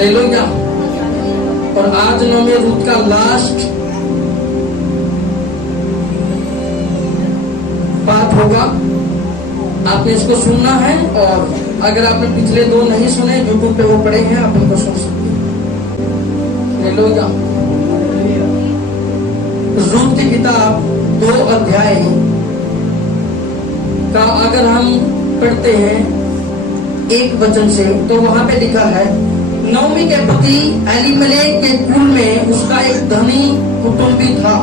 Hallelujah. और आज नौमी रूत का लास्ट बात होगा, आपने इसको सुनना है। और अगर आपने पिछले 2 नहीं सुने, यूट्यूब पे वो पड़े हैं, आप उनको सुन सकते हैं। हालेलुया। रूत की किताब 2 अध्याय का अगर हम पढ़ते हैं 1 वचन से, तो वहां पे लिखा है, नौमी के पति एलीमेलेक के कुल में उसका एक धनी कुटुंबी था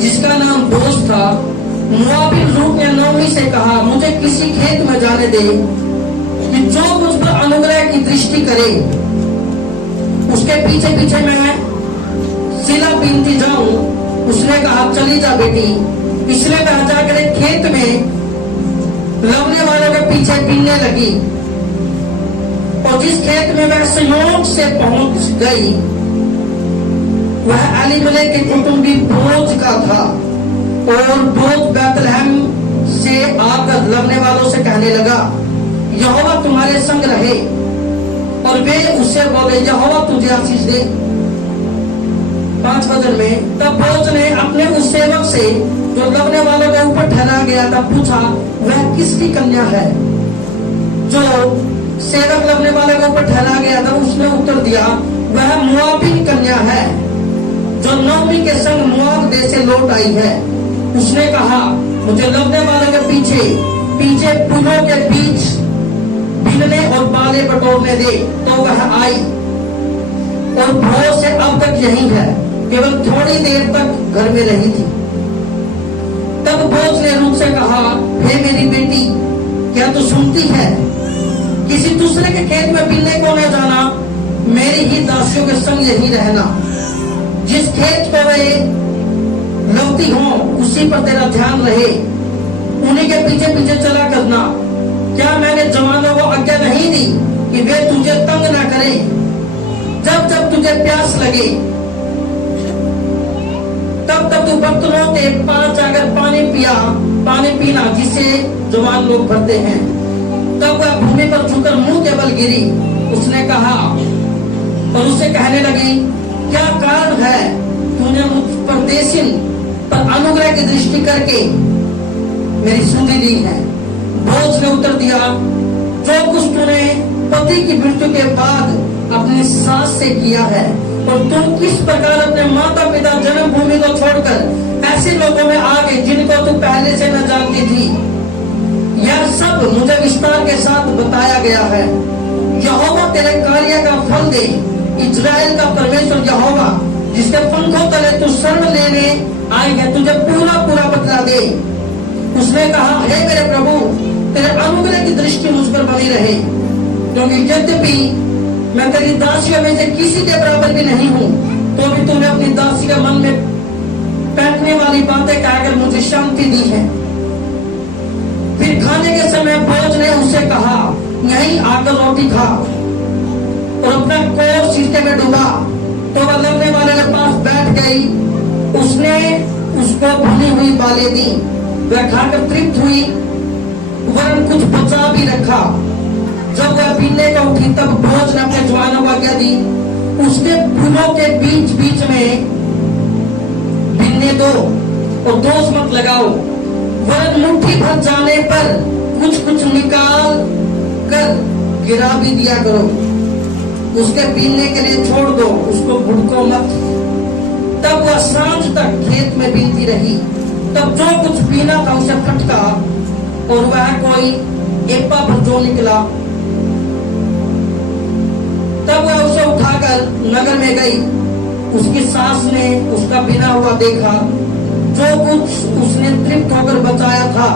जिसका नाम बोज था। मोआबिन रूत ने नौमी से कहा, मुझे किसी खेत में जाने दे कि जो मुझ पर अनुग्रह की दृष्टि करे, उसके पीछे पीछे मैं सिला बीनती जाऊं। उसने कहा, चली जा बेटी। इसलिए वह जाकर एक खेत में लवने वालों के पीछे बीनने लगी, और जिस खेत में वह संयोग से पहुंच गई, वह एलीमेलेक के कुटुंबी बोज का था। और बोज बैतलहम से आकर लवने वालों से कहने लगा, यहोवा तुम्हारे संग रहे। और वे उससे बोले, यहोवा तुझे आशीष दे। 5 वचन में, तब बोज ने अपने उस सेवक से जो लवने वालों के ऊपर ठहरा गया था पूछा, वह किसकी कन्या है? जो सेवक लवने वाले के ऊपर ठहरा गया था, उसने उत्तर दिया, वह मोआबिन कन्या है जो नौमी के संग मोआब देश से लौट आई है। उसने कहा, मुझे लवने वाले के पीछे पीछे पुलों के बीच बीनने और बाले बटोरने दे। तो वह आई और भोर से अब तक यही है, केवल थोड़ी देर तक घर में रही थी। तब बोज ने रूत से कहा, हे मेरी बेटी, क्या तू सुनती है? किसी दूसरे के खेत में बीनने को न जाना, मेरी ही दासियों के संग यही रहना। जिस खेत को वे लौती हो, उसी पर तेरा ध्यान रहे, उन्हीं के पीछे पीछे चला करना। क्या मैंने जवानों को आज्ञा नहीं दी कि वे तुझे तंग ना करें? जब जब तुझे प्यास लगे, तब तब तू बर्तनों के पास जाकर पानी पीना, जिसे जवान लोग भरते हैं। तब वह भूमि पर झुककर मुंह के बल गिरी। उसने कहा और उसे कहने लगी, क्या कारण है? तूने मुझ परदेशिन पर अनुग्रह की दृष्टि करके मेरी सुधि ली है। बोज ने उत्तर दिया, जो कुछ तूने पति की मृत्यु के बाद अपनी सास से किया है, और तुम किस प्रकार अपने माता पिता जन्मभूमि को छोड़कर ऐसे लोगों में आ गए जिनको तू पहले से न जानती थी, यह सब मुझे विस्तार के साथ बताया गया है। यहोवा तेरे कार्य का फल दे। इजराइल का परमेश्वर यहोवा, जिसके पंखों तले तू शरण लेने आई है, तुझे पूरा पूरा बदला दे। उसने कहा, हे मेरे प्रभु, तेरे अनुग्रह की दृष्टि मुझ पर बनी रहे, क्योंकि यद्यपि मैं तेरी दासियों में से किसी के बराबर भी नहीं हूँ, तो भी तूने अपनी दासी के मन में बैठने वाली बातें कहकर मुझे शांति दी है। फिर खाने के समय बोज ने उससे कहा, यहीं आकर रोटी खा और अपना कोर सीटे में डूबा। तो वह लवने वाले के पास बैठ गई। उसने उसको भुनी हुई बालें दी। वह खाकर तृप्त हुई, वरन कुछ बचा भी रखा। जब वह पीने को उठी, तब बोज ने अपने जवानों को आज्ञा दी, उसके फूलों के बीच बीच में बीनने दो और दोष मत लगाओ, वरन मुट्ठी भर जाने पर कुछ कुछ निकाल कर गिरा भी दिया करो। उसके पीने के लिए छोड़ दो, उसको भुड़को मत। तब वह सांझ तक खेत में बीनती रही। तब जो कुछ पीना था उसे फटका, और वह कोई एपा भर जो निकला। तब वह उसे उठाकर नगर में गई। उसकी सास ने उसका बिना हुआ देखा। जो कुछ उसने तृप्त होकर बचाया था,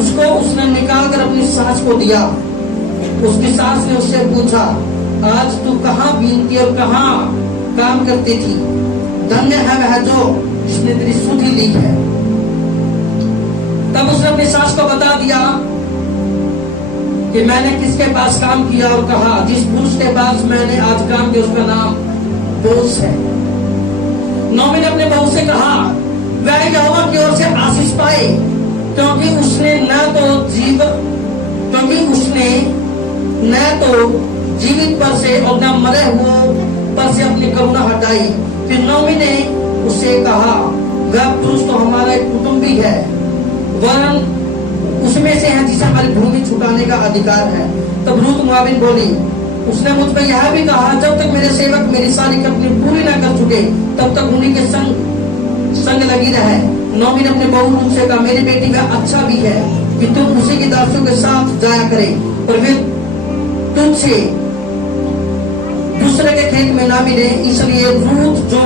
उसको उसने निकालकर अपनी सास को दिया। उसकी सास ने उससे पूछा, आज तू कहाँ बीनती और कहाँ काम करती थी? धन्य है वह जो जिसने तेरी सुधि ली है। तब उसने अपनी सास को बता दिया कि मैंने किसके पास काम किया, और कहा, जिस पुरुष के पास मैंने आज काम किया उसका नाम बोज है। नौमी ने अपने बहू से कहा, वह यहोवा की ओर से आशीष पाए, क्योंकि उसने न तो जीवित पर से और न मरे हुए पर से अपनी करुणा हटाई। फिर नौमी ने उससे कहा, वह पुरुष तो हमारा एक कुटुंबी है, वरन उसमें से है जिसे हमारी भूमि छुटाने का अधिकार है। तब रूत मोआबिन बोली, उसने मुझ पर यह भी कहा, जब तक मेरे सेवक मेरी सारी कपनी पूरी न कर चुके तब तक उन्हीं के संग लगी रहे। नौमी ने अपने बहू रूत से कहा, मेरी बेटी वह अच्छा भी है कि तुम उसी की दासियों के साथ जाया करे, और वे तुझसे दूसरे के खेत में ना मिले। इसलिए रूत जो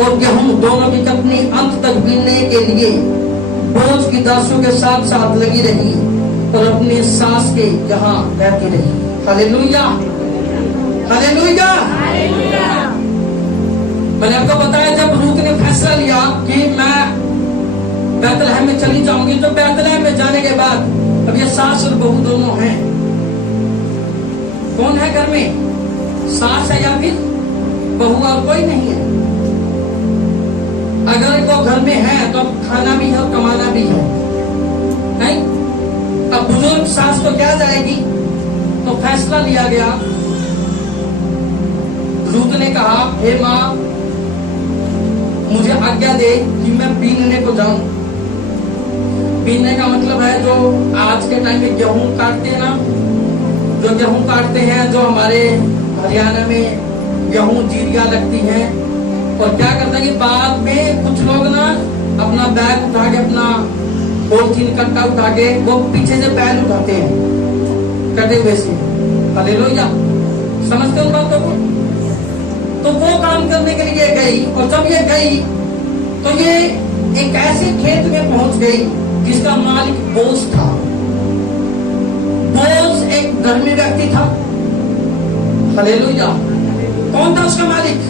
और गेहूं दोनों की कपनी अंत तक बीनने के लिए बोझ की दासियों के साथ साथ लगी रही और अपने सास के यहाँ रहती रही। Hallelujah, hallelujah. मैंने आपको बताया, जब रूत ने फैसला लिया कि मैं बैतलहम में चली जाऊंगी, तो बैतलहम में जाने के बाद अब ये सास और बहू दोनों हैं। कौन है घर में? सास है या फिर बहू, और कोई नहीं है। अगर वो घर में है तो अब खाना भी है और कमाना भी है, नहीं? अब बुजुर्ग सास तो क्या जाएगी, तो फैसला लिया गया। रूत ने कहा, हे माँ, मुझे आज्ञा दे कि मैं बीनने को जाऊं। बीनने का मतलब है जो आज के टाइम में गेहूं काटते हैं ना, जो गेहूं काटते हैं, जो हमारे हरियाणा में गेहूं जीरिया लगती हैं, और क्या करता है कि बाद में कुछ लोग ना अपना बैग उठा के, अपना पॉलीथीन कट्टा उठा के वो पीछे से बैग उठाते हैं कटे हुए से। हालेलुया, समझते हो बातों को? तो वो काम करने के लिए गई, और जब ये गई तो ये एक ऐसे खेत में पहुंच गई जिसका मालिक बोस था। बोस एक धर्मी व्यक्ति था। हालेलुया। कौन था उसका मालिक?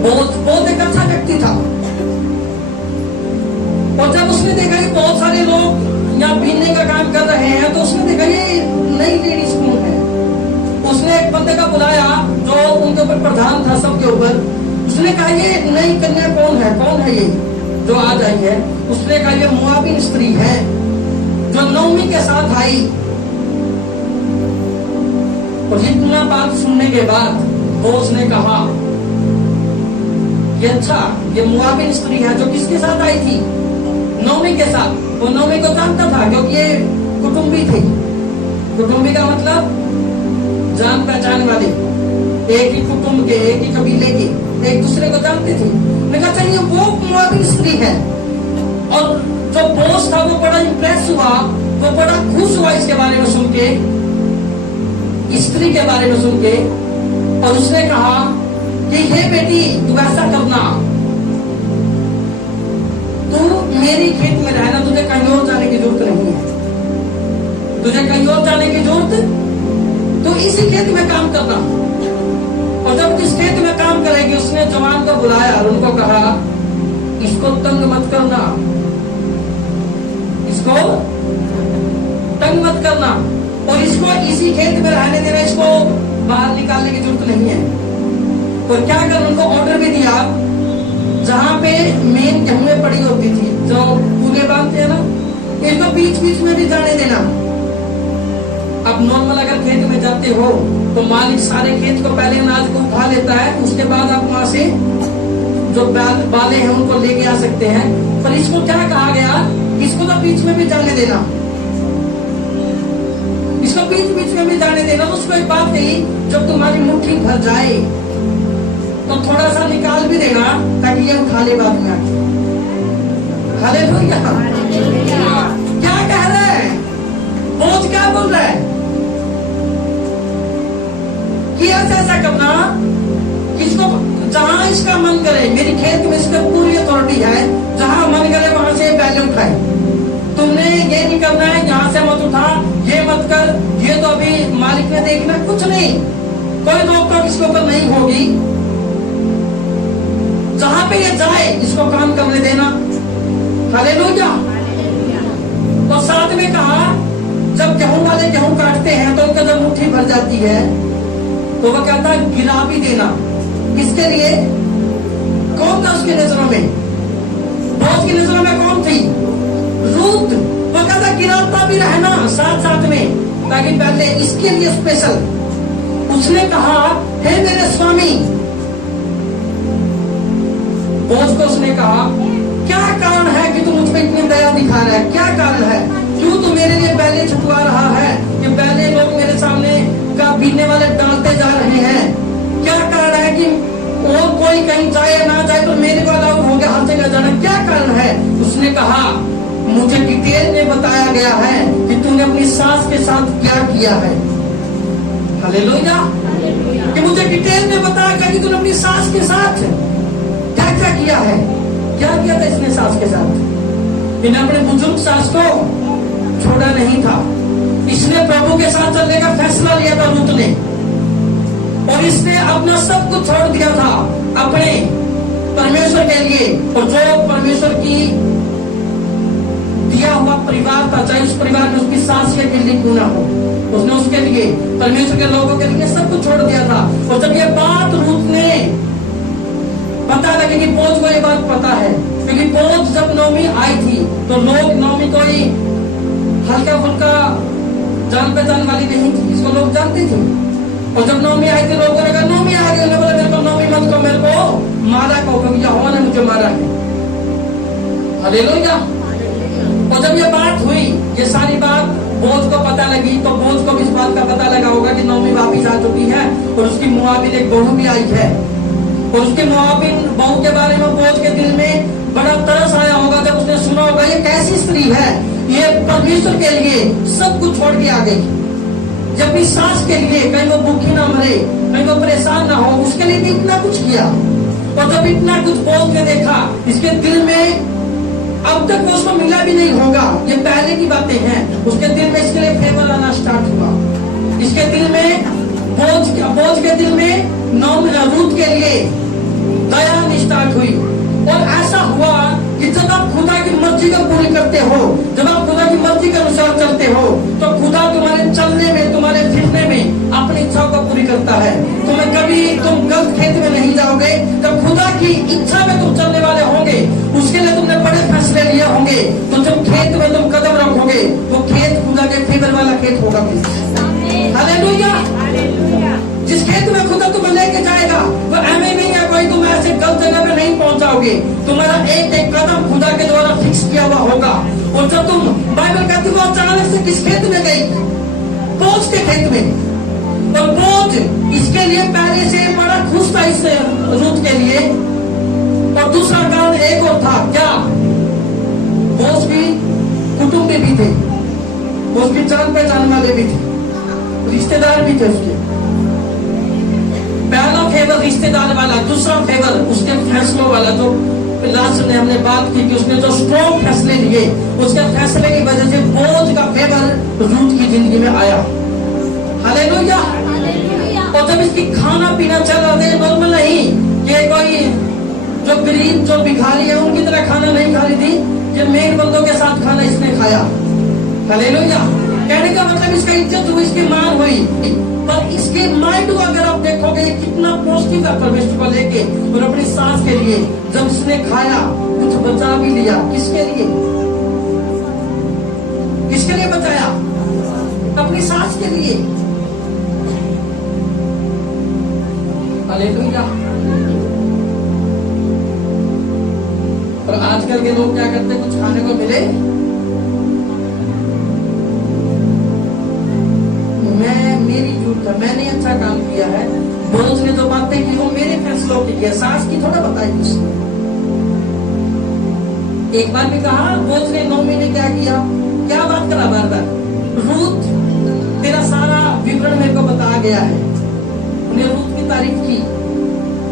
बोस एक अच्छा व्यक्ति था। और जब उसने देखा कि बहुत सारे लोग यहाँ बीनने का काम कर रहे हैं, तो उसने देखा ये नई लेडीज कौन है। उसने एक बंदे का बुलाया जो उनके ऊपर प्रधान था, सबके ऊपर। उसने कहा, ये नई कन्या कौन है, कौन है ये जो आज आई है? उसने कहा, ये मोआबिन स्त्री है जो नौमी के साथ आई। और इतना बात सुनने के बाद बोस ने कहा कि अच्छा, ये मोआबिन स्त्री है जो किसके साथ आई थी? नौमी के साथ। वो नौमी को जानता था क्योंकि ये कुटुंबी थी। कुटुंबी का मतलब जान पहचान वाले, एक ही कुटुंब के, एक ही कबीले के, एक दूसरे को जानते थे। मैं कहा, चाहिए वो मोआबिन स्त्री है। और जो बोस था वो बड़ा इंप्रेस हुआ, वो बड़ा खुश हुआ इसके बारे में सुन के, स्त्री के बारे में सुन के। और उसने कहा कि हे बेटी, तू ऐसा करना, तू मेरी खेत में रहना, तुझे कहीं और जाने की जरूरत नहीं है। तुझे कहीं और जाने की जरूरत, तो इसी खेत में काम करना। और जब जिस खेत में काम करेगी, उसने जवान को बुलाया और उनको कहा, इसको तंग मत करना, इसको तंग मत करना, और इसको इसी खेत में रहने देना, इसको बाहर निकालने की जरूरत नहीं है। और क्या कर, उनको ऑर्डर भी दिया, जहां पे मेन गेहूं पड़ी होती थी, जो पूरे बांधते हैं ना, इसको बीच बीच में भी जाने देना। अब नॉर्मल अगर खेत में जाते हो तो मालिक सारे खेत को पहले अनाज को उठा लेता है, उसके बाद आप वहां से जो बाले हैं उनको लेके आ सकते हैं। पर इसको क्या कहा गया, इसको तो बीच में भी जाने देना, इसको बीच बीच में भी जाने देना। उसको एक बात कही, जब तुम्हारी मुट्ठी भर जाए तो थोड़ा सा निकाल भी देना ताकि ये उठा ले बाद में आके। हालेलुया। क्या कह रहा है बोझ, क्या बोल रहा है कि ऐसा करना, इसको जहां इसका मन करे, मेरी खेत में इसका पूरी अथॉरिटी है, जहां मन करे वहां से बैले उठाए। तुमने ये नहीं करना है, यहाँ से मत उठा, ये मत कर, ये तो अभी मालिक ने देखना, कुछ नहीं, कोई रोक इसके ऊपर नहीं होगी। जहां पे ये जाए इसको काम करने देना। हालेलुया। तो साथ में कहा, जब गेहूं वाले गेहूं काटते हैं तो उनका जब मुट्ठी भर जाती है तो वह कहता है गिरा भी देना। किसके लिए? कौन था उसकी नजरों में? बोझ की नजरों में कौन थी? रूत। वो कहता गिराता भी रहना साथ साथ में, ताकि पहले इसके लिए स्पेशल। उसने कहा, हे मेरे स्वामी, बोझ को उसने कहा, क्या कारण है कि तू मुझ पे इतनी दया दिखा रहा है? क्या कारण है? क्यों तू मेरे लिए पहले छुटवा रहा है कि पहले लोग मेरे सामने का बीनने वाले डालते जा रहे हैं? क्या कारण है कि और कोई कहीं जाए या ना जाए तो मेरे को अलाउ हो गया हर जगह जाना? क्या कारण है? उसने कहा, मुझे डिटेल में बताया गया है कि तूने अपनी सास के साथ क्या किया है। हालेलुया। कि मुझे डिटेल में बताया गया कि तूने अपनी सास के साथ क्या क्या किया है। क्या किया था इसने सास के साथ? इन्हें अपने बुजुर्ग सास को छोड़ा नहीं था। इसने प्रभु के साथ चलने का फैसला लिया था रूत ने, और इसने अपना सब कुछ छोड़ दिया था अपने परमेश्वर के लिए। और जो परमेश्वर की दिया हुआ परिवार था, चाहे उस परिवार में उसकी सास के लिए क्यों ना हो, उसने उसके लिए, परमेश्वर के लोगों के लिए सब कुछ छोड़ दिया था। और जब ये बात रूत ने पता लगे कि बोझ को ये बात पता है, क्योंकि बोझ जब नौमी आई थी तो लोग नौमी कोई हल्का फुल्का जान पहचान वाली नहीं थी, इसको लोग जानते थे। और जब नौमी आई थी लोगों ने कहा नौमी आ गई, बोला मेरे को नौमी मत को, मेरे को मारा को, क्योंकि यहोवा ने मुझे मारा है। हालेलुया। और जब ये बात हुई, ये सारी बात बोझ को पता लगी, तो बोझ को भी इस बात का पता लगा होगा कि नौमी वापिस आ चुकी है और उसकी मुआविन एक बहू भी आई है। और उसके मुआविन बहू के बारे में बोझ के दिल में बड़ा तरस आया होगा जब उसने सुना होगा ये कैसी स्त्री है, ये परमेश्वर के लिए सब कुछ छोड़ के आ गई। जब भी सास के लिए, कहीं वो भूखी ना मरे, कहीं वो परेशान ना हो, उसके लिए भी इतना कुछ किया। और जब इतना कुछ बोझ के देखा, इसके दिल में अब तक वो उसको मिला भी नहीं होगा, ये पहले की बातें हैं, उसके दिल में इसके लिए फेवर आना स्टार्ट हुआ। इसके दिल में बोझ के दिल में रूत के लिए दया स्टार्ट हुई। और ऐसा हुआ कि जब आप खुदा की मर्जी को पूरी करते हो, जब आप खुदा की मर्जी के अनुसार चलते हो, तो खुदा तुम्हारे चलने में, तुम्हारे फिरने में अपनी इच्छाओं को पूरी करता है। तुम्हें कभी तुम गलत खेत में नहीं जाओगे। जब खुदा की इच्छा में तुम चलने वाले होंगे, उसके लिए तुमने बड़े फैसले लिए होंगे, तो जब खेत में तुम कदम रखोगे, वो खेत खुदा के फेवर वाला खेत होगा। हालेलुया। जिस खेत में खुदा तुम्हें लेके जाएगा वो ऐसे नहीं है कोई तुम ऐसे गलत जगह में नहीं पहुंचाओगे। तुम्हारा एक एक कदम खुदा के द्वारा फिक्स किया हुआ होगा। और जब तुम, बाइबल कहती वो अचानक से किस खेत में गई? बोझ के खेत में। और बोझ इसके लिए पहले से बड़ा खुश था इस रूत के लिए। और दूसरा कारण एक और था, क्या? बोझ भी कुटुंबी भी थे, बोझ की जान पहचान वाले भी थे, रिश्तेदार भी थे उसके। पहला फेवर रिश्तेदार वाला, दूसरा फेवर उसके फैसलों वाला। जो लास्ट में हमने बात की कि उसने जो स्ट्रॉन्ग फैसले लिए, उसके फैसले की वजह से बोझ का फेवर रूत की जिंदगी में आया। हालेलुया। और जब इसकी खाना पीना चल रहा था, नॉर्मल नहीं कि कोई जो गरीब, जो भिखारी है उनकी तरह खाना नहीं खा रही थी, ये मेन बंदों के साथ खाना इसने खाया। हालेलुया। कहने का मतलब इसका इज्जत हुई, इसकी मान हुई। पर इसके माइंड को अगर आप देखोगे कितना पॉजिटिव है परमेश्वर को लेके और अपनी सास के लिए। जब इसने खाया कुछ बचा भी लिया, किसके लिए? किसके लिए बचाया? अपनी सास के लिए। हालेलुया। और आजकल के लोग क्या करते हैं, कुछ खाने को मिले, मेरी झूठ है, मैंने अच्छा काम किया है। बोझ ने जो बातें की वो मेरे फैसलों की है, सास की थोड़ा बताई उसने। एक बार भी कहा बोझ ने, नौमी ने क्या किया, क्या बात करा बार बार? रूत, तेरा सारा विवरण मेरे को बताया गया है। उन्हें रूत की तारीफ की,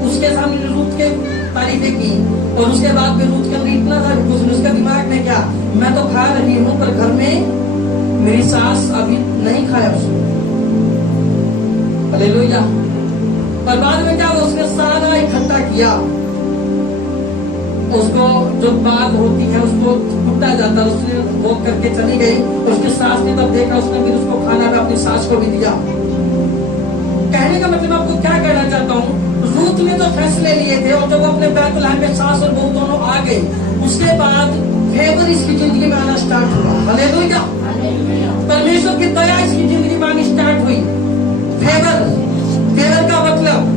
उसके सामने रूत के तारीफें की। और उसके बाद में रूत के अंदर इतना था कुछ, उसके दिमाग में क्या, मैं तो खा रही हूँ पर घर में मेरी सास अभी नहीं खाया उसने। हालेलुया। पर बाद में क्या, उसने सारा इकट्ठा किया, उसको जो बात होती है उसको कुटा जाता, उसने वो करके चली गई। उसकी सास ने तब देखा, उसने फिर उसको खाना भी अपनी सास को भी दिया। कहने का मतलब आपको क्या कहना चाहता हूँ, रूत ने जो फैसले लिए थे और जब वो अपने बैतलहम में सास और बहू दोनों आ गए, उसके बाद फेवर इसकी जिंदगी में आना स्टार्ट हुआ। हालेलुया। परमेश्वर की दया इसकी जिंदगी में आनी स्टार्ट हुई। फेवर, फेवर का मतलब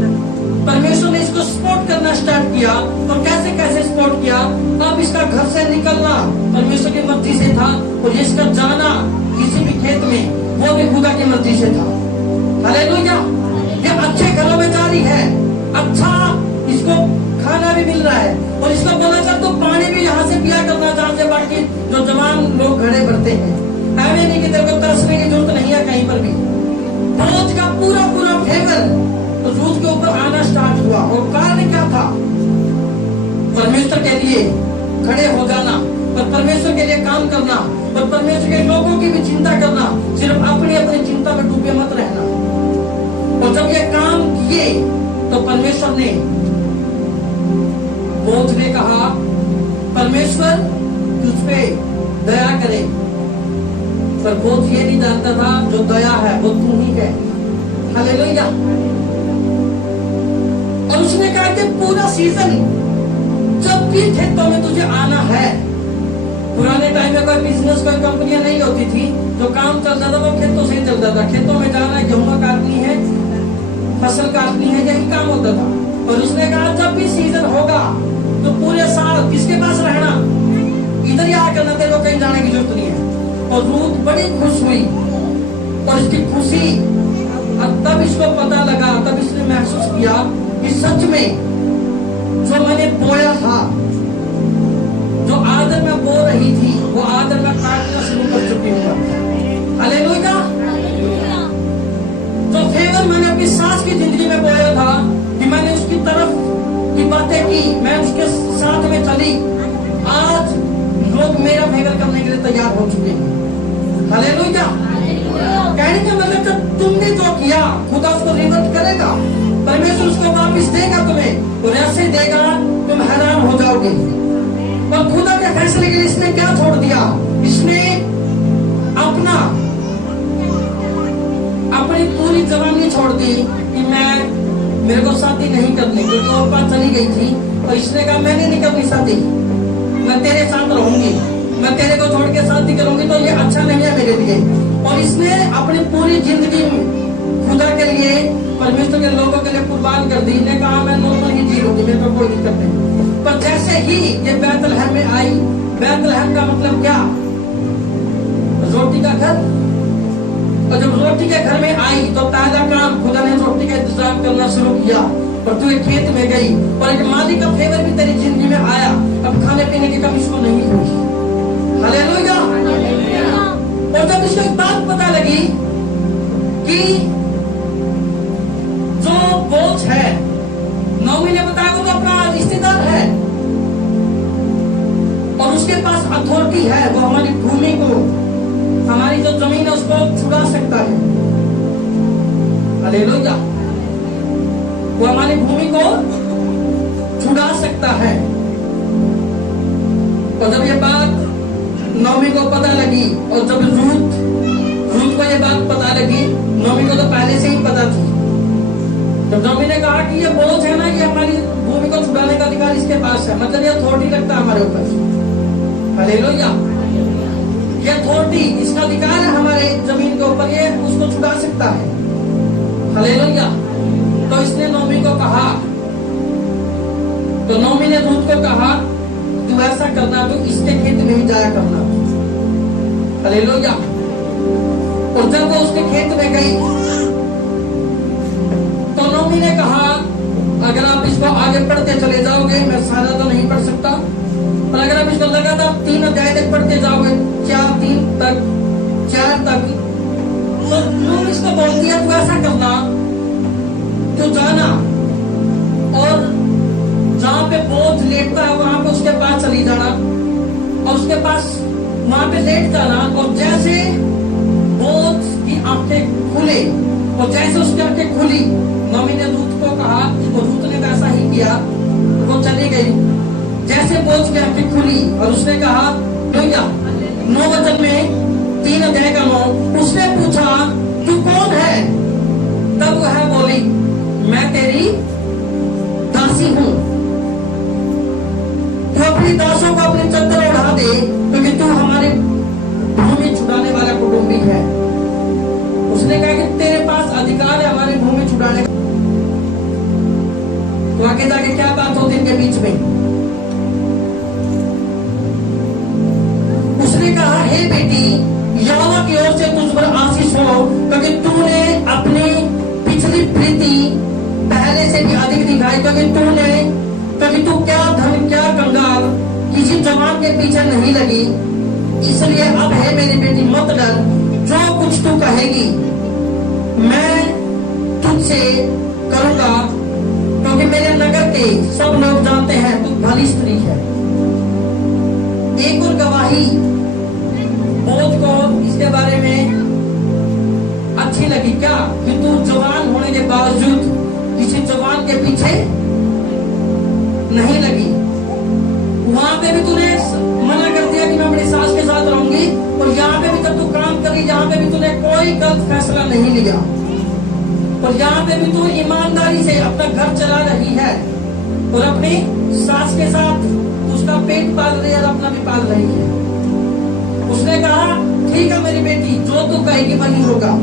परमेश्वर ने इसको सपोर्ट करना स्टार्ट किया। और कैसे कैसे सपोर्ट किया? अब इसका घर से निकलना परमेश्वर की मर्जी से था, और इसका जाना किसी भी खेत में वो भी खुदा की मर्जी से था। हालेलुया। ये अच्छे घरों में जा रही है, अच्छा इसको खाना भी मिल रहा है, और इसको बोला जाए तो पानी भी यहाँ से पिया करना जहाँ से बाकी जो जवान लोग घड़े भरते हैं। ऐसे नहीं कि तेरे को तरसने की जरूरत नहीं है कहीं पर भी। रोज का पूरा पूरा फेवर तो रूस के ऊपर आना स्टार्ट हुआ। और कारण क्या था? परमेश्वर के लिए खड़े हो जाना, और परमेश्वर के लिए काम करना, और परमेश्वर के लोगों की भी चिंता करना। सिर्फ अपनी अपनी चिंता में डूबे मत रहना। और जब ये काम किए तो परमेश्वर ने, बोझ ने कहा, परमेश्वर तुझ पे दया करे। पर बोझ ये नहीं जानता था जो दया है वो तू ही है। हालेलुया। और उसने कहा कि पूरा सीजन जब भी खेतों में तुझे आना है। पुराने टाइम में कोई बिजनेस, कोई कंपनियां नहीं होती थी, जो काम चलता था वो खेतों से ही चलता था। खेतों में जाना है, गेहूं काटनी है, फसल काटनी है, यही काम होता था। और उसने कहा जब भी सीजन होगा तो पूरे साल किसके पास रहना, इधर ही आकर ना, तेरे को कहीं जाने की जरूरत नहीं है। और रूथ बड़ी खुश हुई, और इसकी खुशी तब इसको पता लगा, तब इसने महसूस किया कि सच में जो मैंने बोया था, जो आदर में बो रही थी, वो आदर में काटना शुरू कर चुकी हूँ। हालेलुया। जो फेवर मैंने अपनी सास की जिंदगी में बोया था कि मैंने उसकी तरफ की बातें की, मैं उसके साथ में चली, आज लोग मेरा फेवर करने के लिए तैयार हो चुके हैं। हालेलुया। कहने का मतलब जब तुमने जो किया खुदा उसको रिवर्ट करेगा, परमेश्वर उसको वापस देगा तुम्हें, और ऐसे देगा तुम हैरान हो जाओगे। और खुदा के फैसले के लिए इसने क्या छोड़ दिया? इसने अपनी पूरी जवानी छोड़ दी कि मेरे को शादी नहीं करनी, क्योंकि और बात चली गई थी। और इसने कहा मैंने नहीं करनी शादी, मैं तेरे साथ रहूंगी, मैं तेरे को छोड़ के शादी करूंगी तो ये अच्छा नहीं है मेरे लिए। और इसने अपनी पूरी जिंदगी खुदा के लिए, परमेश्वर के लोगों के लिए कुर्बान कर दी। ने कहा मैं नॉर्मल ही जी लूंगी, मेरे को कोई दिक्कत नहीं। पर जैसे ही ये बैतलहम में आई, बैतलहम का मतलब क्या? रोटी का घर। और जब रोटी के घर में आई तो पहला काम खुदा ने रोटी का इंतजाम करना शुरू किया। और तू एक खेत में गई, और एक मालिक का फेवर भी तेरी जिंदगी में आया। अब खाने पीने की कमी इसको नहीं होगी। हालेलुया। और जब इसको एक बात पता लगी कि जो बोझ है, नौमी ने बताया वो तो अपना रिश्तेदार है, और उसके पास अथॉरिटी है, वो हमारी भूमि को, हमारी जो जमीन है उसको छुड़ा सकता है। हालेलुया। वो हमारी भूमि को छुड़ा सकता है। और जब ये बात नौमी को पता लगी, और जब रूथ को ये बात पता लगी, नौमी को तो पहले से ही पता थी। जब नौमी ने कहा कि ये बोझ है ना, ये हमारी भूमि को छुड़ाने का अधिकार इसके पास है, मतलब ये अथॉरिटी रखता है हमारे ऊपर। हालेलुया। ये अथॉरिटी, इसका अधिकार है हमारे जमीन के ऊपर, ये उसको छुड़ा सकता है। हालेलुया। तो इसने नौमी को कहा, तो नौमी ने रूथ को कहा तू ऐसा करना, तो इसके खेत में ही जाया करना। हालेलुया। और जब वो उसके खेत में गई तो नौमी ने कहा अगर आप इसको आगे पढ़ते चले जाओगे, मैं सारा तो नहीं पढ़ सकता, पर अगर आप इसको लगातार 3 अध्याय तक पढ़ते जाओगे, 4 तक, तो नौमी इसको बोल दिया तू ऐसा करना, तो जाना और जहाँ पे बोझ लेटता है वहां पे उसके पास चली जाना, और उसके पास वहां पे लेट जाना। और जैसे बोझ की आंखें खुले, और जैसे उसकी आंखें खुली, मम्मी ने रूथ को कहा, तो रूथ ने वैसा ही किया, वो चली गई। जैसे बोझ की आंखें खुली और उसने कहा, भैया 9 वचन में 3 अध्याय का 9, उसने पूछा तू कौन है? तब वह बोली मैं तेरी दासी हूं, तू अपनी दासों को अपनी चद्दर उड़ा दे, क्योंकि तू हमारी भूमि छुड़ाने वाला स्त्री है। उसने कहा कि तेरे पास अधिकार है हमारी भूमि छुड़ाने का। तो आगे जाके क्या बात होती इनके बीच में? उसने कहा, हे बेटी, यहोवा की ओर से तुझ पर आशीष हो, क्योंकि तूने अपनी पिछली प्रीति पहले से भी अधिक दिखाई, क्योंकि तू क्या धन क्या कंगाल किसी जवान के पीछे नहीं लगी। इसलिए अब है मेरी बेटी, मत डर, जो कुछ तू कहेगी मैं तुझसे करूंगा, क्योंकि मेरे नगर के सब लोग जानते हैं तू भली स्त्री है। एक और गवाही बोध को इसके बारे में अच्छी लगी, क्या कि तू जवान होने के बावजूद किसी जवान के पीछे नहीं लगी। वहां पे भी तूने मना कर दिया कि मैं अपनी सास के साथ रहूंगी, और यहाँ पे भी जब तू काम करी, यहाँ पे भी तूने कोई गलत फैसला नहीं लिया, और यहाँ पे भी तू ईमानदारी से अपना घर चला रही है, और अपनी सास के साथ उसका पेट पाल रही है और अपना भी पाल रही है। उसने कहा, ठीक है मेरी बेटी, जो तू कहेगी वही होगा।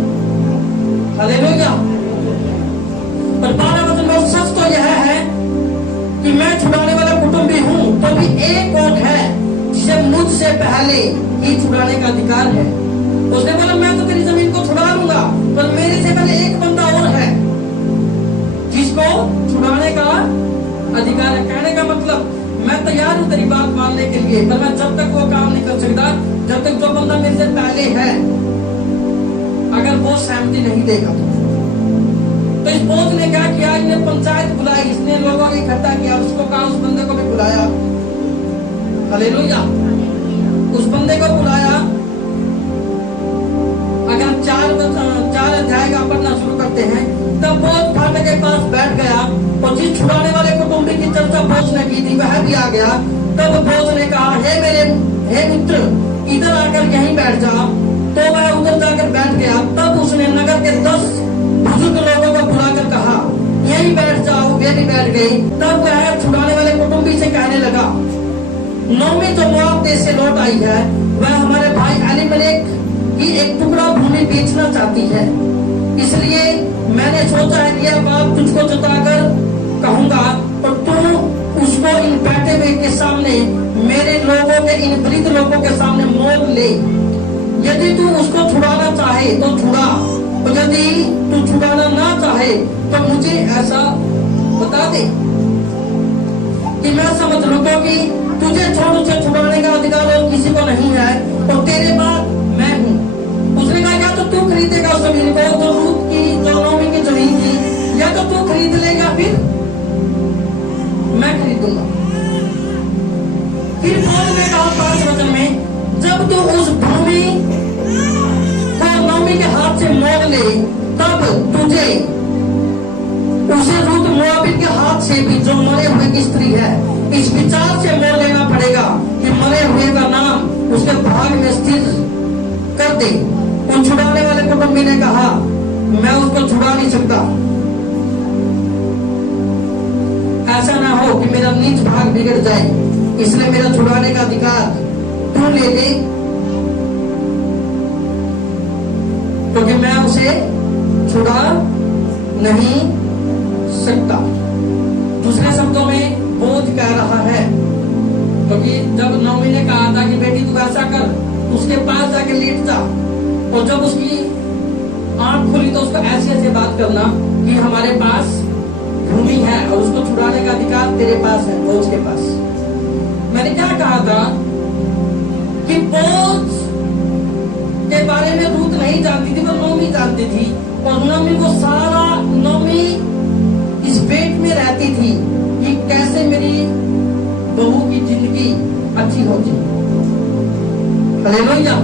हालेलुया। पर 12 वचन में सच तो यह है कि मैं छुड़ाने वाला कुटुंबी हूँ, तो भी एक और है जिसे मुझसे पहले ही छुड़ाने का अधिकार है। उसने बोला, मैं तो तेरी जमीन को छुड़ा लूंगा, पर मेरे से पहले एक बंदा और है जिसको छुड़ाने का अधिकार है। कहने का मतलब, मैं तैयार हूं तेरी बात मानने के लिए, पर मैं जब तक वो काम नहीं कर सकता जब तक जो बंदा मेरे से पहले है अगर वो सहमति नहीं देगा। तो इस बोध ने क्या किया, इसने पंचायत बुलाई, इसने लोगों को इकट्ठा किया, उसको कहा, उस बंदे को भी बुलाया। हालेलुया। उस बंदे को बुलाया। अगर 4 अध्याय का पढ़ना शुरू करते हैं, तब बोध फाटक के पास बैठ गया, और जिस छुड़ाने वाले कुटुंबी की चर्चा बोझ ने की थी वह भी आ गया। तब बोझ ने कहा, हे मित्र, इधर आकर यहीं बैठ जा। तो वह उधर जाकर बैठ गया। तब उसने नगर के 10 बुजुर्ग लोगों को बुलाकर कहा, यहीं बैठ जाओ। वे भी बैठ गए। तब वह छुड़ाने वाले कुटुंबी से कहने लगा, नौमी जो मोआब देश से लौट आई है, वह हमारे भाई एलीमेलेक की एक टुकड़ा भूमि बेचना चाहती है। इसलिए मैंने सोचा है कि यह बात तुझको जताकर कहूंगा, और तू उसको इन बैठे हुए के सामने, मेरे लोगों के, इन वृद्ध लोगों के सामने मोल ले। यदि तू उसको छुड़ाना चाहे तो छुड़ा, और यदि तू छुड़ाना ना चाहे तो मुझे ऐसा बता दे कि मैं समझ लूं, क्योंकि तुझे छोड़ उसे छुड़ाने का अधिकार और किसी को नहीं है, और तेरे बाद मैं हूं। उसने कहा, या तो तू खरीदेगा उस जमीन को, जो रूत की, जो नौमी की जमीन थी, या तो तू खरीद लेगा, फिर मैं खरीदूंगा। फिर बोध ने कहा 5 वचन में, जब तू उस भूमि को नौमी के हाथ से मोल ले, तब तुझे उसे रूत मोआबिन के हाथ से भी, जो मरे हुए की स्त्री है, इस विचार से मोल लेना पड़ेगा कि मरे हुए का नाम उसके भाग में स्थिर कर दे। उन छुड़ाने वाले कुटुंबी ने कहा, मैं उसको छुड़ा नहीं सकता, ऐसा ना हो कि मेरा नीच भाग बिगड़ जाए, इसलिए मेरा छुड़ाने का अधिकार तू ले ले, क्योंकि मैं उसे छुड़ा नहीं सकता। दूसरे शब्दों में बोध कह रहा है, क्योंकि जब नौमी ने कहा था कि बेटी तू ऐसा कर, उसके पास जाके लेट जा, और जब उसकी आंख खुली तो उसको ऐसी ऐसी बात करना कि हमारे पास भूमि है और उसको छुड़ाने का अधिकार तेरे पास है, बोझ के पास। मैंने क्या कहा था कि बोझ के बारे में रूत नहीं जानती थी, वो नौमी जानती थी, और नौमी को सारा, नौमी इस वेट में रहती थी कि कैसे मेरी बहू की जिंदगी अच्छी होगी। हालेलुया।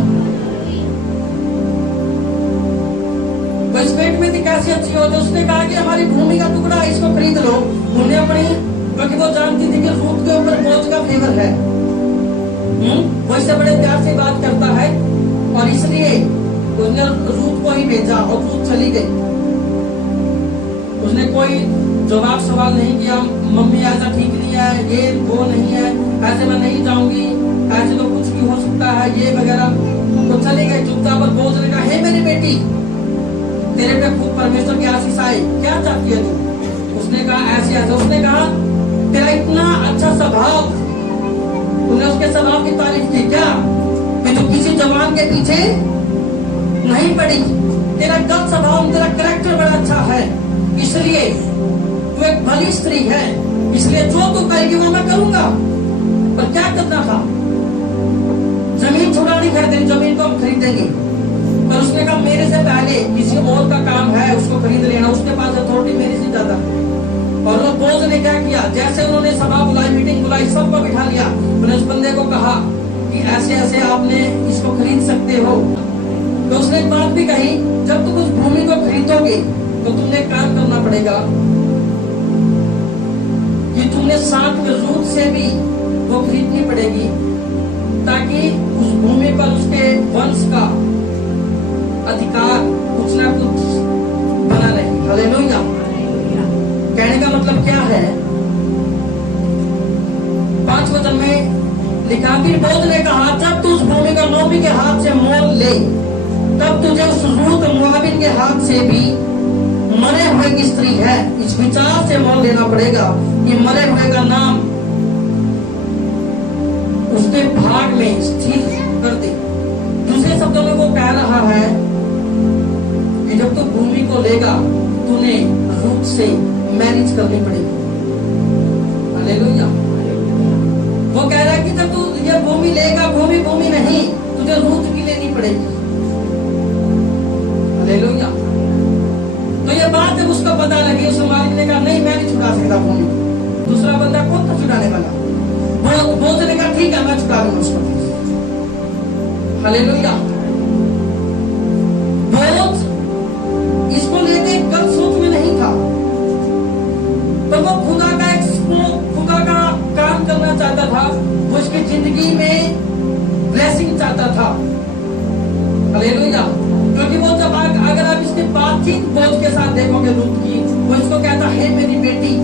इस पेट में थी कैसी अच्छी हो, तो उसने कहा कि हमारी भूमि का टुकड़ा, इसको खरीद लो। उन्हें अपनी, क्योंकि वो जानती थी कि रूत के ऊपर बोझ का फेवर है, वो इससे बड़े प्यार से बात करता है, और इसलिए उसने रूत को ही भेजा, और रूत चली गई। उसने कोई जवाब सवाल नहीं किया, मम्मी ऐसा ठीक नहीं है, ये वो नहीं है, ऐसे मैं नहीं जाऊंगी, ऐसे तो कुछ भी हो सकता है, ये वगैरह। तो चली गई चुपचाप। और बोझ ने कहा, बुलाई, क्या चाहती है तू? उसने कहा ऐसे ऐसे। उसने कहा तेरा इतना अच्छा स्वभाव, तूने उसके स्वभाव की तारीफ की क्या कि तू किसी जवान के पीछे नहीं पड़ी? तेरा गलत स्वभाव, तेरा कैरेक्टर बड़ा अच्छा है, इसलिए तू एक भली स्त्री है, इसलिए जो तू कहेगी वो मैं करूंगा। पर क्या करना था? जमीन छुड़ानी है, तेरी जमीन को हम खरीदेंगे। पर उसने कहा मेरे से पहले किसी और का काम है, उसको खरीद लेना, उसके पास अथॉरिटी मेरे से ज्यादा। और वो बोझ ने क्या किया, जैसे उन्होंने सभा बुलाई, मीटिंग बुलाई, सबको बिठा लिया। उन्होंने उस बंदे को कहा कि ऐसे ऐसे आपने इसको खरीद सकते हो। तो उसने एक बात भी कही, जब तुम उस भूमि को खरीदोगे तो तुमने काम करना पड़ेगा कि तुमने साथ में रूट से भी वो खरीदनी पड़ेगी, ताकि उस भूमि पर उसके वंश का अधिकार कुछ ना कुछ बना रहे। हालेलुया। कहने का मतलब क्या है? 5 वचन में लिखा, फिर बोध ने कहा जब तू उस भूमि का नोमी के हाथ से मोल ले, तब तुझे उस रूत मोआबिन के हाथ से भी मरे हुए की स्त्री है, इस विचार से मोल लेना पड़ेगा कि मरे हुए का नाम उसके भाग में स्थिर कर दे। दूसरे शब्दों में वो कह रहा है कि जब तू भूमि को लेगा, तूने रूत से मैरिज करनी पड़ेगी। हालेलुया। वो कह रहा है कि जब तू ये भूमि लेगा, भूमि नहीं, तुझे रूत की लेनी पड़ेगी। हालेलुया। तो ये बात जब उसको पता लगी, उस मालिक ने कहा नहीं, मैं नहीं छुड़ा सकता भूमि। दूसरा बंदा कौन था छुड़ाने वाला? वो ने कहा ठीक है, मैं छुड़ा दूंगा उसको। हालेलुया। बोध इसको लेके गलत सोच में नहीं था, तो वो खुदा का काम करना चाहता था, वो उसकी जिंदगी में ब्लेसिंग चाहता था। हालेलुया। क्योंकि वो जब अगर आप इसकी बातचीत बोध के साथ देखोगे रूत की, वो इसको कहता है मेरी बेटी।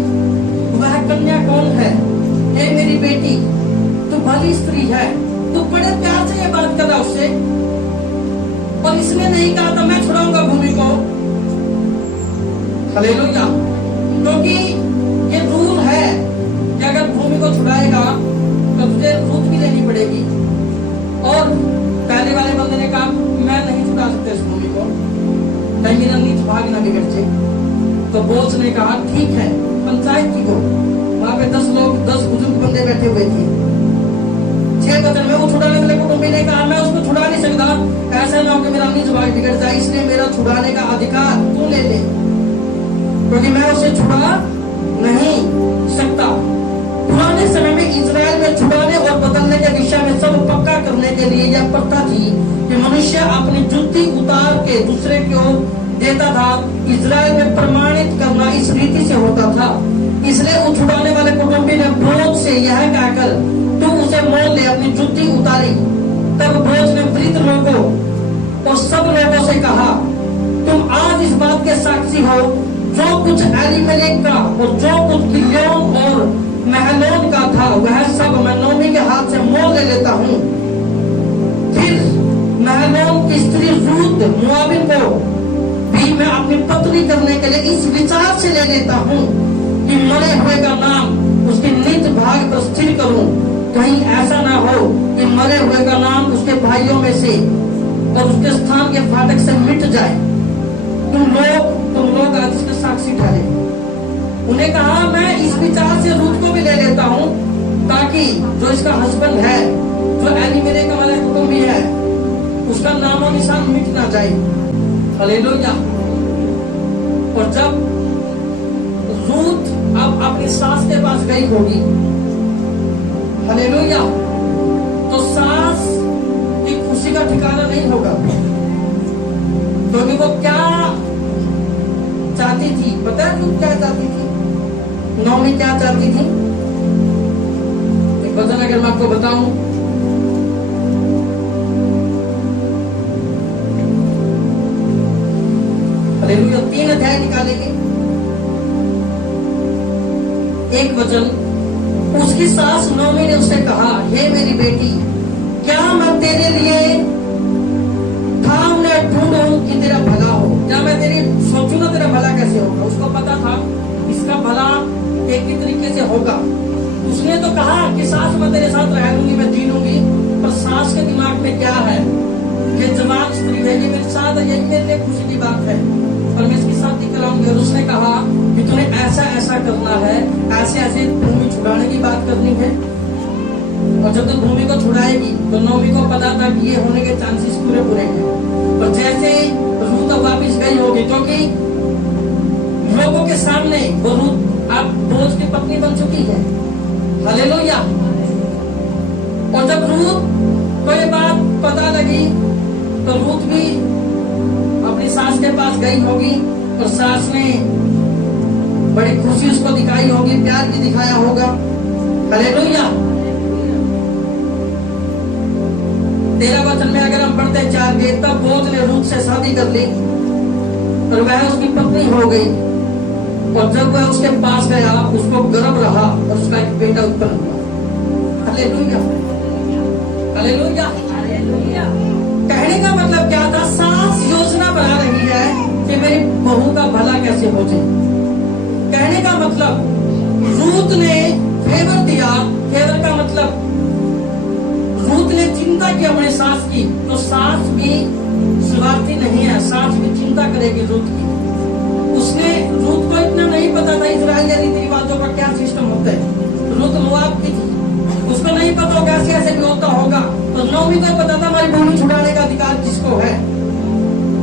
वह कन्या कौन है? हे मेरी बेटी, तू भली स्त्री है। तू बड़े प्यार से ये बात कर रहा उससे, और इसने नहीं कहा था मैं छुड़ाऊंगा भूमि को। हालेलुया। क्योंकि ये रूल है कि अगर भूमि को छुड़ाएगा तो तुझे रूत भी लेनी पड़ेगी। और पहले वाले बंदे ने कहा मैं नहीं छुड़ा सकते इस भूमि को, कहीं मेरा नीच भाग ना बिगड़ जाए। तो बोस ने कहा ठीक है, पंचायत की हो। वहां पे 10 बुजुर्ग बंदे बैठे हुए थे। 6 वचन में वो छुड़ाने वाले कुटुंबी ने कहा मैं उसको छुड़ा नहीं सकता, ऐसा ना हो कि मेरा नीच भाग बिगड़ जाए, इसलिए मेरा छुड़ाने का अधिकार तू ले ले, क्योंकि मैं उसे छुड़ा नहीं सकता। पुराने समय में इजराइल में छुड़ाने और बदलने के विषय में सब पक्का करने के लिए यह प्रथा थी कि मनुष्य अपनी जुत्ती उतार के दूसरे को देता था। इजराइल में प्रमाणित करना इस रीति से होता था। इसलिए उस छुड़ाने वाले कुटुंबी ने बोझ से यह कहकर तू उसे मोल ले, अपनी जुत्ती उतारी। तब बोझ ने वृद्ध लोगों और सब लोगों से कहा तुम आज इस बात के साक्षी हो, जो कुछ एलीमेलेक का और जो कुछ किल्योन और महलोन का था वह सब मैं नोमी के हाथ से मोल ले लेता हूँ। फिर महलोन की स्त्री रूत मोआबिन को भी मैं अपनी पत्नी करने के लिए इस विचार से ले लेता हूँ कि मरे हुए का नाम उसके निज भाग पर स्थिर करूं। कहीं ऐसा ना हो कि मरे हुए का नाम उसके भाइयों में से और उसके स्थान के फाटक से मिट जाए। तुम लोग आज इसके साक्षी ठहरे। उन्हें कहा मैं इस विचार से रूत को भी ले लेता हूँ, ताकि जो इसका हस्बैंड है, जो एलीमेलेक वाला कुटुंबी है, उसका नाम और निशान मिट ना जाए। हालेलुया। और जब रूत अब अपनी सास के पास गई होगी, हालेलुया, तो सास की खुशी का ठिकाना नहीं होगा। क्योंकि वो क्या चाहती थी? पता है रूत क्या चाहती थी? नोमी क्या चाहती थी? एक वचन अगर मैं आपको बताऊं, हालेलुया, 3 अध्याय निकालेंगे। एक वचन, उसकी सास नोमी ने उससे कहा हे मेरी बेटी, क्या मैं तेरे लिए ढूंढूं कि तेरा भला हो, क्या मैं मैं तेरी सोचूं ना तेरा भला कैसे होगा। उसको पता था इसका भला एक ही तरीके से होगा। उसने तो कहा कि सास मैं तेरे साथ रह लूंगी, मैं जी लूंगी, पर सास के दिमाग में क्या है, ये जवान स्त्री है, ये मेरे साथ है, ये मेरे लिए खुशी की बात है, पर मैं इसकी शादी कराऊंगी। और उसने कहा कि तुम्हें ऐसा ऐसा करना है, ऐसे ऐसे भूमि छुड़ाने की बात करनी है। और जब तक भूमि को छुड़ाएगी तो नौमी को पता था कि ये होने के चांसेस पूरे पूरे हैं। और जैसे रूत अब वापिस गई होगी, क्योंकि लोगों के सामने वो रूत अब बोझ की पत्नी बन चुकी है। हालेलुया। और जब रूत को ये बात पता लगी तो रूत भी अपनी सास के पास गई होगी और सास ने बड़ी खुशी उसको दिखाई होगी, प्यार भी दिखाया होगा। हालेलुया। 13 वचन में अगर हम पढ़ते जाएंगे, तब बोझ ने रूत से शादी कर ली और वह उसकी पत्नी हो गई। और जब वह उसके पास गया, उसको गर्भ रहा और उसका एक बेटा उत्पन्न हुआ। Hallelujah, hallelujah, hallelujah. कहने का मतलब क्या था? सास योजना बना रही है कि मेरी बहू का भला कैसे हो जाए। कहने का मतलब रूत ने फेवर दिया। फेवर का मतलब रूत ने चिंता की अपने सास की, तो सास भी स्वार्थी नहीं है, सास भी चिंता करेगी रूत की। उसने रूत को इतना नहीं पता था इजराइल रीति रिवाजों का क्या सिस्टम होता है। रूत मोआब की थी, उसको नहीं पता होगा ऐसे ऐसे भी होता होगा। तो नौमी को पता था हमारी भूमि छुड़ाने का अधिकार जिसको है।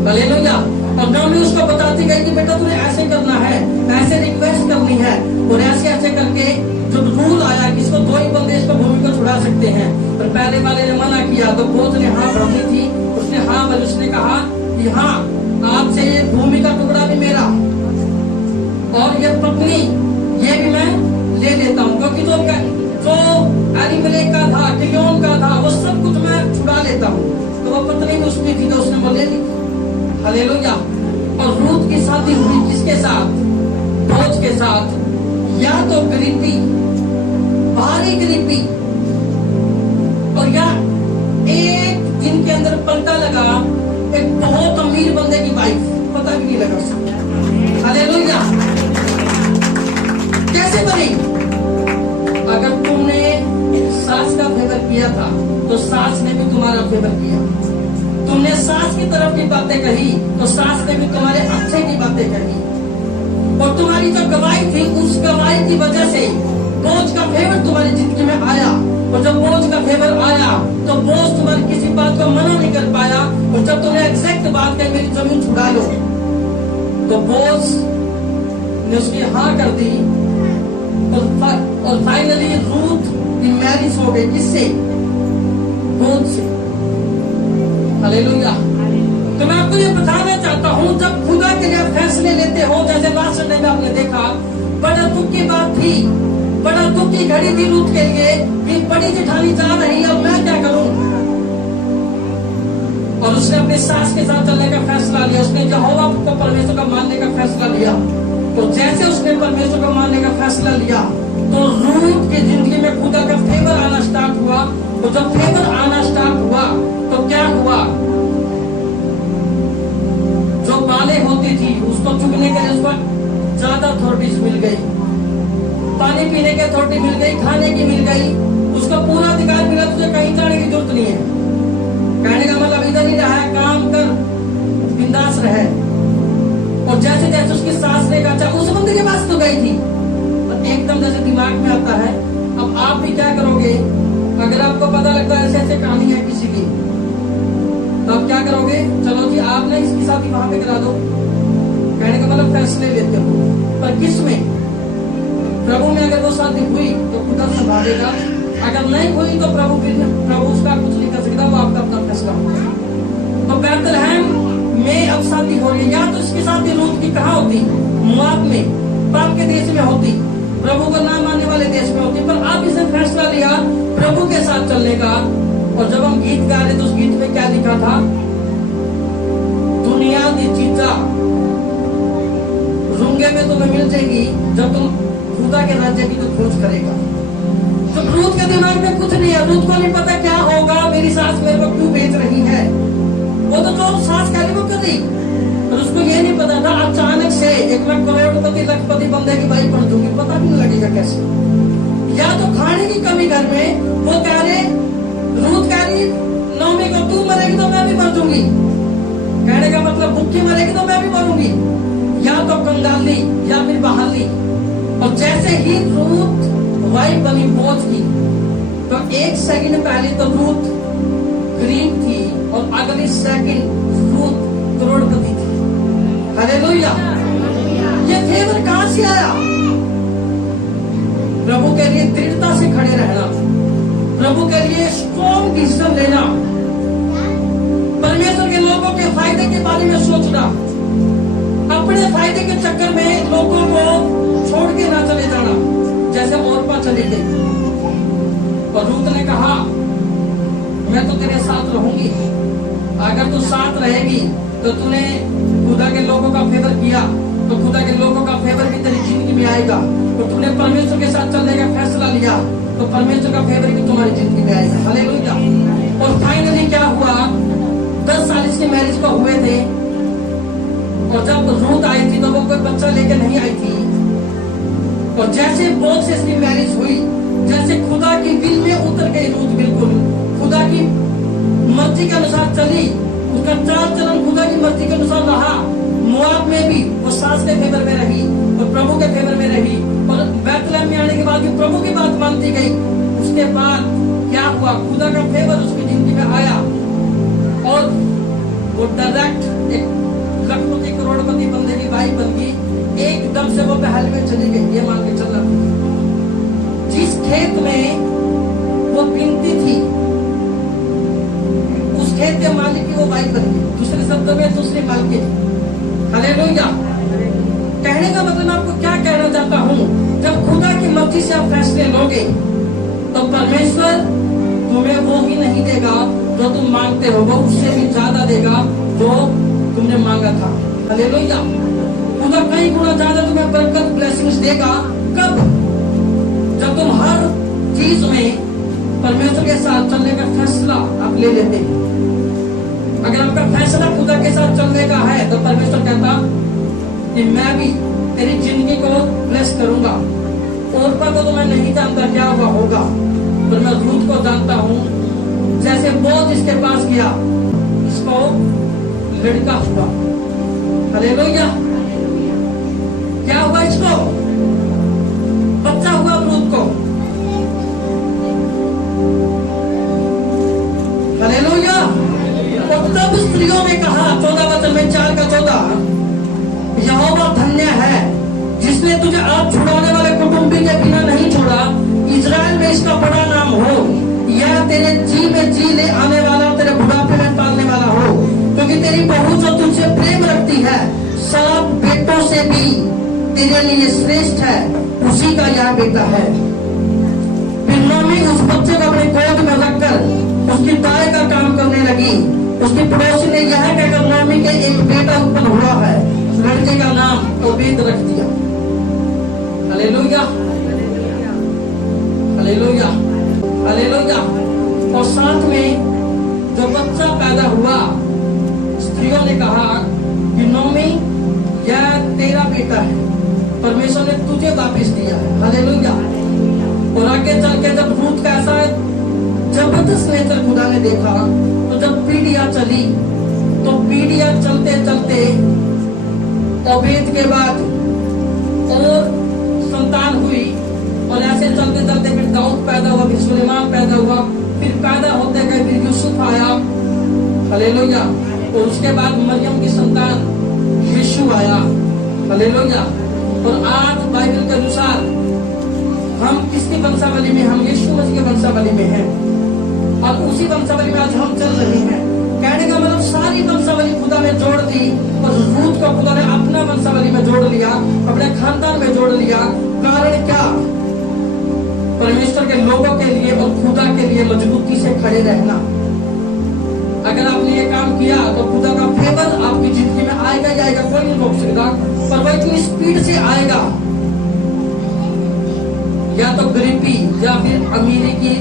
हालेलुया। और नौमी उसको बताती गई कि बेटा तुम्हें ऐसे करना है, ऐसे रिक्वेस्ट करनी है, और ऐसे ऐसे करके जब रूल आया कि इसको 2 ही बंदे इसको भूमि को छुड़ा सकते हैं, पर पहले वाले ने मना किया तो बोझ ने हाँ भरनी थी। उसने हाँ बोली, उसने कहा कि हाँ आपसे ये भूमि का टुकड़ा भी मेरा और ये पत्नी ये भी मैं ले लेता हूँ, क्योंकि जो एलिमेलेक का था, किलियोन का था, वो सब कुछ मैं छुड़ा लेता हूँ। तो वो पत्नी भी उसकी थी तो उसने बोले ली। हालेलुया। और रूत की शादी हुई किसके साथ? बोझ के साथ। या तो गरीबी, भारी गरीबी, और या एक जिनके अंदर पलटा लगा एक बहुत अमीर बंदे की वाइफ, पता भी नहीं लगा उसको। हालेलुया। कैसे बनी? अगर तुमने सास का फेवर किया था तो सास ने भी तुम्हारा फेवर किया। तुमने सास की तरफ की बातें कही तो सास ने भी तुम्हारे अच्छे की बातें कही। और तुम्हारी जो गवाही थी, उस गवाही की वजह से बोझ का फेवर तुम्हारी जिंदगी में आया। और जब बोझ का फेवर आया तो बोझ तुम्हारी किसी बात को मना नहीं कर पाया। और जब तुमने एग्जैक्ट बात कही मेरी जमीन छुड़ा लो, तो बोझ ने उसकी हाँ कर दी। और फाइनली रूत की मैरिज हो गई किससे? बोझ से। हालेलुया। तो मैं आपको ये बताना चाहता हूँ, जब खुदा के लिए फैसले लेते हो, जैसे लास्ट संडे में आपने देखा, बड़ा दुख की बात थी, बड़ा दुख की घड़ी थी रूत के लिए कि बड़ी जेठानी जा रही है, अब मैं क्या करूं? और उसने अपने सास के साथ चलने का फैसला लिया। उसने यहोवा को परमेश्वर का मानने का फैसला लिया। तो जैसे उसने परमेश्वर को मानने का फैसला लिया तो रूत की जिंदगी में खुदा का फेवर आना स्टार्ट हुआ। तो जब फेवर आना स्टार्ट हुआ तो क्या हुआ? जो बालें होती थी उसको चुगने के लिए उसको ज्यादा अथॉरिटीज मिल गई, पानी पीने की अथॉरिटी मिल गई, खाने की मिल गई, उसका पूरा अधिकार मिला। तुझे कहीं जाने की जरूरत नहीं है। कहने का मतलब इधर ही रहा, काम कर, बिंदास रहे। और जैसे जैसे उसकी सास ने कहा, उस बंदे के पास तो गई थी, और एकदम जैसे दिमाग में आता है, अब आप भी क्या करोगे? अगर आपको पता लगता है ऐसे ऐसे कहानी है किसी की, तो आप क्या करोगे? चलो जी आपने इसकी शादी वहां पे करा दो। कहने का मतलब फैसले लेते हो, पर किस में? प्रभु में अगर वो शादी हुई तो खुदा संभालेगा, अगर नहीं हुई तो प्रभु उसका कुछ नहीं कर सकता, वो आपका अपना फैसला होगा। तो बैतलहम में अब शादी हो रही है। या तो इसकी शादी रूत की कहाँ होती? मोआब में, पाप के देश में होती, प्रभु को ना मानने वाले देश में होती। पर आप इसे फैसला लिया प्रभु के साथ चलने का। और जब हम गीत गा रहे तो उस गीत में क्या लिखा था? दुनिया की चीजा रूंगे में तुम्हें मिल जाएगी जब तुम खुदा के राज्य की तो खोज करेगा। तो रूत के दिमाग में कुछ नहीं है, रूत को नहीं पता क्या होगा, मेरी सास मेरे को क्यों बेच रही है। वो तो जो सास कह रही वो कर रही। और उसको ये नहीं पता था अचानक से 1 लाख करोड़पति लखपति बंदे की भाई पढ़ दूंगी, पता भी नहीं लगेगा कैसे। या तो खाने की कमी घर में, वो कह रहे रूत कह रही नौमी को तू मरेगी तो मैं भी मर दूंगी, कहने का मतलब भूखी मरेगी तो मैं भी मरूंगी, या तो कंगाली या फिर बहाली। और जैसे ही रूत वाइफ बनी बोझ की, तो 1 सेकंड पहले तो रूत गरीब थी और अगली सेकंड रूत करोड़पति थी। हालेलुया। ये फेवर कहां से आया? प्रभु के लिए दृढ़ता से खड़े रहना, प्रभु के लिए स्ट्रॉन्ग डिसीजन लेना, परमेश्वर के लोगों के फायदे के बारे में सोचना, अपने फायदे के चक्कर में लोगों को छोड़ के ना चले जाना, जैसे औरपा चली गई। और रूत ने कहा मैं तो तेरे साथ रहूंगी, अगर तू साथ रहेगी तो तूने खुदा के लोगों का फेवर किया तो खुदा के लोगों का फेवर भी तेरी जिंदगी में आएगा, और तूने परमेश्वर के साथ चलने का फैसला लिया तो परमेश्वर का फेवर भी तुम्हारी जिंदगी में आएगा। हालेलुया। और फाइनली क्या हुआ, 10 साल इसके मैरिज को हुए थे, और जब रूत आई थी तो वो कोई बच्चा लेकर नहीं आई थी। और जैसे बोझ से इसकी मैरिज हुई, जैसे खुदा की विल में उतर गई रूत, बिल्कुल खुदा की मर्जी के अनुसार चली, उसका चाल चलन खुदा की मर्जी के अनुसार रहा। मोआब में भी वो सास के फेवर में रही और प्रभु के फेवर में रही, और बैतलहम में आने के बाद भी प्रभु की बात मानती गई। उसके बाद क्या हुआ, खुदा का फेवर उसकी जिंदगी में आया और वो डायरेक्ट एक लखपति करोड़पति बंदे की वाइफ बन गई। एकदम से वो महल में चली गई। ये मान के चलना, जिस खेत में वो बिनती थी उस खेत के मालिक की वो वाइफ बन गई, दूसरे शब्दों में दूसरी मालकिन। हालेलुया। कहने का मतलब मैं आपको क्या कहना चाहता हूँ, जब खुदा की मर्जी से आप फैसले लोगे तो परमेश्वर तुम्हें वो ही नहीं देगा जो तुम मांगते हो, वो उससे भी ज्यादा देगा जो तुमने मांगा था। हालेलुया। खुदा कई गुना ज्यादा तुम्हें बरकत ब्लेसिंग्स देगा। कब? जब तुम हर चीज में परमेश्वर के साथ चलने का फैसला आप ले लेते हैं। अगर आपका फैसला खुदा के साथ चलने का है तो परमेश्वर कहता कि मैं भी तेरी जिंदगी को ब्लेस करूंगा। औरपा को तो मैं नहीं जानता क्या हुआ होगा, पर मैं रूत को जानता हूँ। जैसे बोझ इसके पास गया, इसको लड़का हुआ। हालेलुया। क्या हुआ? इसको बच्चा हुआ रूत को। हालेलुया। और तब स्त्रियों ने कहा, 14 वचन में 4 का 14, यहोवा धन्य है जिसने तुझे आप छुड़ाने वाले कुटुंबी के बिना नहीं छोड़ा। इजराइल में इसका बड़ा नाम हो, यह तेरे जी में जी ले आने वाला, तेरे बुढ़ापे में पालने वाला हो, क्योंकि तेरी बहू जो तुझसे प्रेम रखती है सब बेटों से भी तेरे लिए श्रेष्ठ है, उसी का यह बेटा है। फिर नौमी उस बच्चे को अपने गोद में रखकर उसकी दाई का काम करने लगी। उसकी पड़ोसी ने यह कहकर नौमी के एक बेटा उत्पन्न हुआ है, लड़के का नाम ओबेद रख दिया। हालेलुया। हालेलुया। हालेलुया। और साथ में जो बच्चा पैदा हुआ, स्त्रियों ने कहा कि नौमी यह तेरा बेटा है, परमेश्वर ने तुझे वापस दिया है। हालेलुया। और आगे चल के जब रूत का ऐसा जबरदस्त नेचर खुदा ने देखा, तो जब पीढ़ियां चली, तो पीढ़ियां चलते चलते ओबेद के बाद और संतान हुई, और ऐसे चलते चलते फिर दाऊद पैदा हुआ, फिर सुलेमान पैदा हुआ, फिर पैदा होते गए, फिर यूसुफ आया। हालेलुया। और उसके बाद मरियम की संतान यीशु आया। हालेलुया। और आज बाइबल के अनुसार हम किसकी वंशावली में? हम यीशु मसीह के वंशावली में हैं, और उसी वंशावली में आज हम चल रहे हैं। कहने का मतलब सारी वंशावली खुदा ने जोड़ दी, और रूत को खुदा ने अपना वंशावली में जोड़ लिया, अपने खानदान में जोड़ लिया। कारण क्या? परमेश्वर के लोगों के लिए और खुदा के लिए मजबूती से खड़े रहना। अगर आपने ये काम किया तो खुदा का फेवर आपकी जिंदगी में आएगा ही आएगा, कोई नहीं रोक सकता। पर वह इतनी स्पीड से आएगा, या तो गरीबी या फिर अमीरी की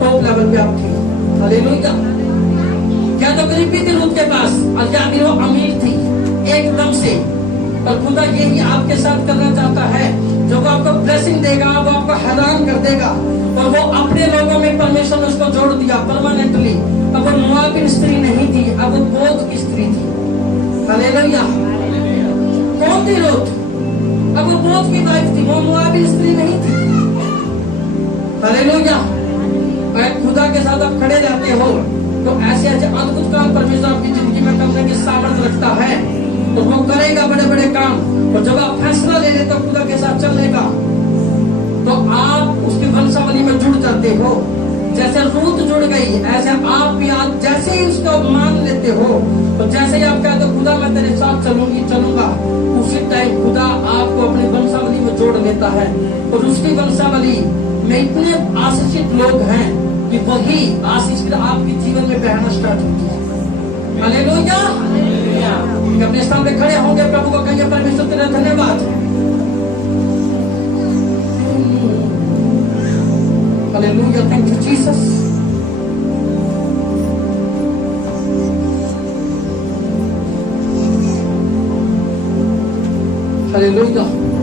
टॉप लेवल पे आप थे। हालेलुया। या तो गरीबी थी रूत के पास, और या फिर वो अमीर थी। एकदम से। पर खुदा यही आपके साथ करना चाहता है, जो वो आपको ब्लेसिंग देगा, वो आपको हैरान कर देगा। और वो अपने लोगों में परमेश्वर ने उसको जोड़ दिया परमानेंटली। अब वो मोआबिन स्त्री नहीं थी, अब वो बोध की स्त्री थी। हालेलुया। कौन थी रूथ? अब वो बोध की वाइफ थी, वो मोआबिन स्त्री नहीं थी। हालेलुया। अगर खुदा के साथ आप खड़े रहते हो तो ऐसे ऐसे अद्भुत काम परमेश्वर आपकी जिंदगी में करने की सामर्थ रखता है, तो वो करेगा बड़े बड़े काम। और जब आप फैसला ले लेते हो खुदा के साथ चलने का, तो आप उसकी वंशावली में जुड़ जाते हो। जैसे रूत जुड़ गई, ऐसे आप भी आज जैसे ही उसको मान लेते हो, तो जैसे ही आप कहते हो खुदा मैं तेरे साथ चलूंगा, उसी टाइम खुदा आपको अपनी वंशावली में जोड़ लेता है। और उसकी वंशावली में इतने आशीषित लोग हैं कि वही आशीष फिर आपके जीवन में बहना स्टार्ट होती है। हालेलुया। अपने सामने खड़े होंगे, प्रभु को कहिए परमेश्वर तेरा धन्यवाद। Hallelujah, thank you Jesus. Hallelujah.